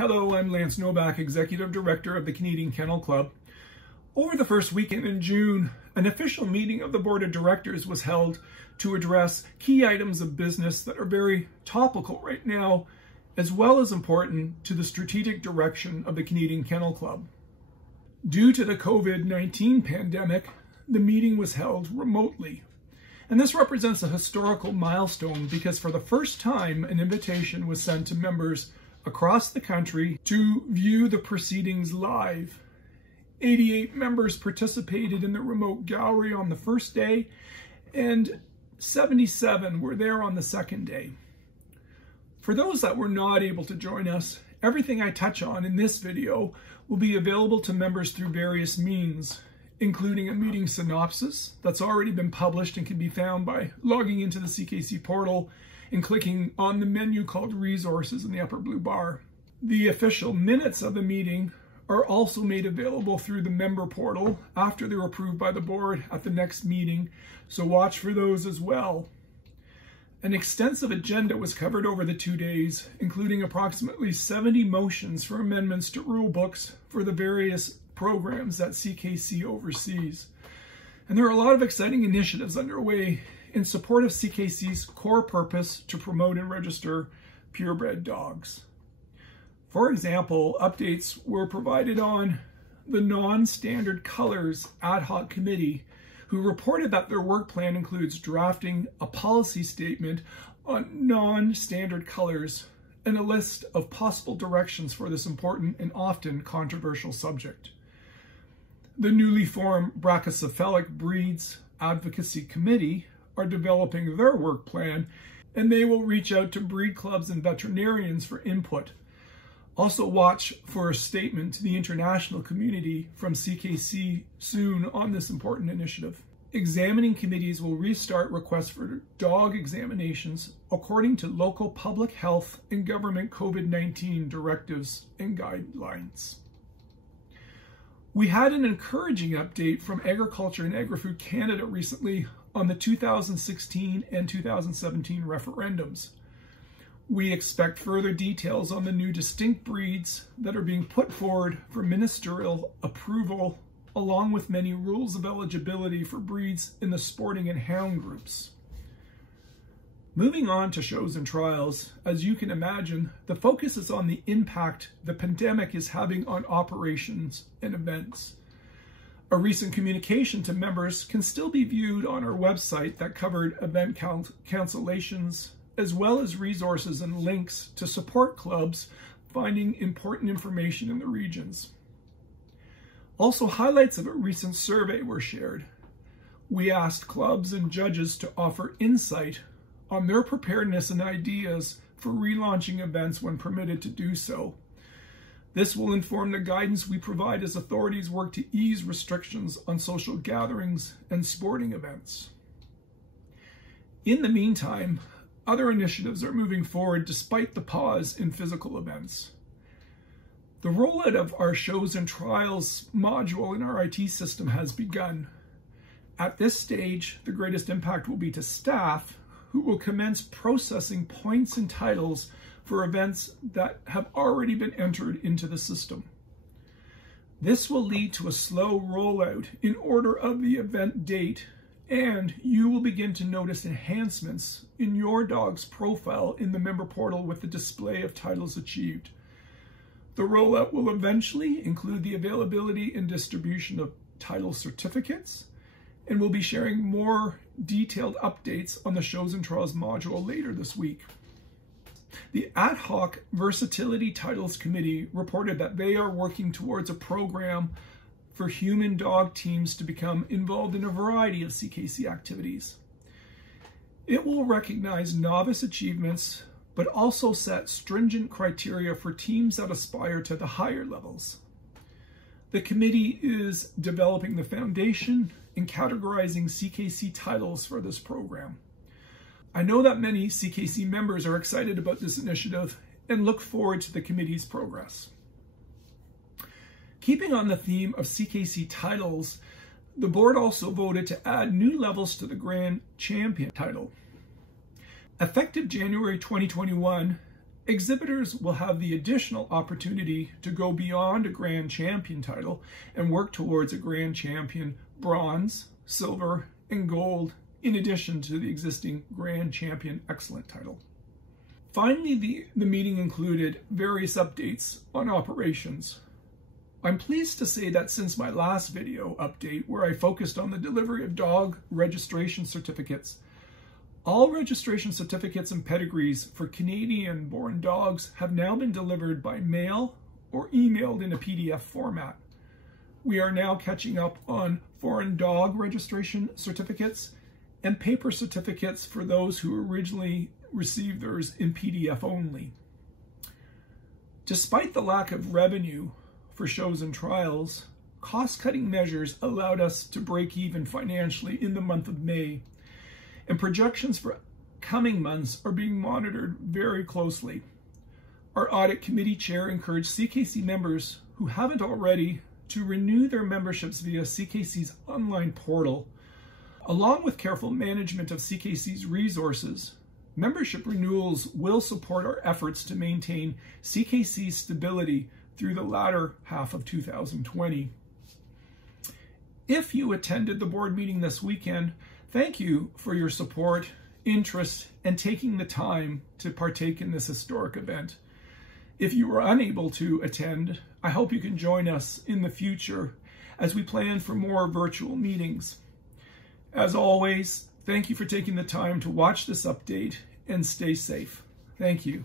Hello, I'm Lance Novak, Executive Director of the Canadian Kennel Club. Over the first weekend in June, an official meeting of the Board of Directors was held to address key items of business that are very topical right now, as well as important to the strategic direction of the Canadian Kennel Club. Due to the COVID-19 pandemic, the meeting was held remotely. And this represents a historical milestone because for the first time, an invitation was sent to members across the country to view the proceedings live. 88 members participated in the remote gallery on the first day, and 77 were there on the second day. For those that were not able to join us, everything I touch on in this video will be available to members through various means, including a meeting synopsis that's already been published and can be found by logging into the CCC portal and clicking on the menu called Resources in the upper blue bar. The official minutes of the meeting are also made available through the member portal after they're approved by the board at the next meeting, so watch for those as well. An extensive agenda was covered over the 2 days, including approximately 70 motions for amendments to rule books for the various programs that CCC oversees. And there are a lot of exciting initiatives underway in support of CCC's core purpose to promote and register purebred dogs. For example, updates were provided on the non-standard colors ad hoc committee, who reported that their work plan includes drafting a policy statement on non-standard colors and a list of possible directions for this important and often controversial subject. The newly formed brachycephalic breeds advocacy committee are developing their work plan, and they will reach out to breed clubs and veterinarians for input. Also watch for a statement to the international community from CCC soon on this important initiative. Examining committees will restart requests for dog examinations according to local public health and government COVID-19 directives and guidelines. We had an encouraging update from Agriculture and Agri-Food Canada recently on the 2016 and 2017 referendums. We expect further details on the new distinct breeds that are being put forward for ministerial approval, along with many rules of eligibility for breeds in the sporting and hound groups. Moving on to shows and trials, as you can imagine, the focus is on the impact the pandemic is having on operations and events. A recent communication to members can still be viewed on our website that covered event cancellations, as well as resources and links to support clubs finding important information in the regions. Also, highlights of a recent survey were shared. We asked clubs and judges to offer insight on their preparedness and ideas for relaunching events when permitted to do so. This will inform the guidance we provide as authorities work to ease restrictions on social gatherings and sporting events. In the meantime, other initiatives are moving forward despite the pause in physical events. The rollout of our shows and trials module in our IT system has begun. At this stage, the greatest impact will be to staff, who will commence processing points and titles for events that have already been entered into the system. This will lead to a slow rollout in order of the event date, and you will begin to notice enhancements in your dog's profile in the member portal with the display of titles achieved. The rollout will eventually include the availability and distribution of title certificates, and we'll be sharing more detailed updates on the shows and trials module later this week. The Ad Hoc Versatility Titles Committee reported that they are working towards a program for human dog teams to become involved in a variety of CCC activities. It will recognize novice achievements, but also set stringent criteria for teams that aspire to the higher levels. The committee is developing the foundation and categorizing CCC titles for this program. I know that many CCC members are excited about this initiative and look forward to the committee's progress. Keeping on the theme of CCC titles, the board also voted to add new levels to the Grand Champion title. Effective January 2021, Exhibitors will have the additional opportunity to go beyond a Grand Champion title and work towards a Grand Champion Bronze, Silver, and Gold, in addition to the existing Grand Champion Excellent title. Finally, the meeting included various updates on operations. I'm pleased to say that since my last video update, where I focused on the delivery of dog registration certificates, all registration certificates and pedigrees for Canadian-born dogs have now been delivered by mail or emailed in a PDF format. We are now catching up on foreign dog registration certificates and paper certificates for those who originally received theirs in PDF only. Despite the lack of revenue for shows and trials, cost-cutting measures allowed us to break even financially in the month of May, and projections for coming months are being monitored very closely. Our audit committee chair encouraged CCC members who haven't already to renew their memberships via CCC's online portal. Along with careful management of CCC's resources, membership renewals will support our efforts to maintain CCC's stability through the latter half of 2020. If you attended the board meeting this weekend, thank you for your support, interest, and taking the time to partake in this historic event. If you were unable to attend, I hope you can join us in the future as we plan for more virtual meetings. As always, thank you for taking the time to watch this update and stay safe. Thank you.